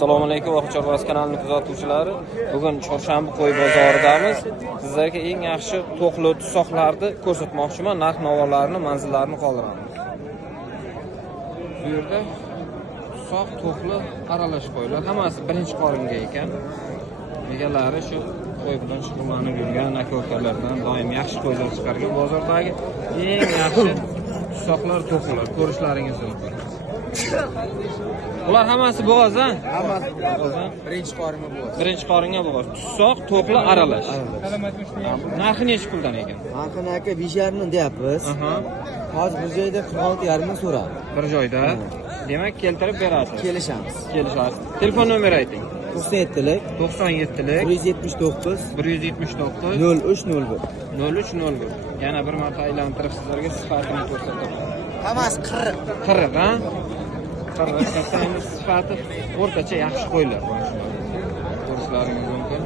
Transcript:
Assalomu alaykum Oqchorvoz kanalining kuzatuvchilari. Bugun chorshanba qo'y bozoridamiz. Sizlarga eng yaxshi to'qli tusoqlarni ko'rsatmoqchiman. Narx-navolarni, manzillarini qoldiramiz. Bu yerda tusoq, to'qli aralash qo'ylar, hammasi birinchi qoringa ekan. Egalari shu qo'y bilan shug'ullanib yurgan aka-ukalardan doim yaxshi qo'ylar chiqargan. Bozordagi eng yaxshi tusoqlar, to'qlilar ko'rishlaringiz mumkin. Ular hammasi bo'g'oz, ha? Hammasi bo'g'oz. Birinchi qoringa bo'g'oz. Birinchi qoringa bo'g'oz. Tusoq, to'qli aralash. Narxi necha puldan ekan? Narxini aka 5,5 deyapmiz. Hozir bir joyda 46,5 ming so'radi. Bir joyda. Demak, keltirib berasiz. Kelishamiz. Kelishasiz. Telefon nomeri ayting. 97lik 97lik 179 179 0301. 0301. Yana bir marta aylantirib sizlarga sifatini ko'rsataman. Hammasi qirq. Qirq, ha? Qirq. Sifati o'rtacha yaxshi qo'ylar. Ko'rishlaringiz mumkin.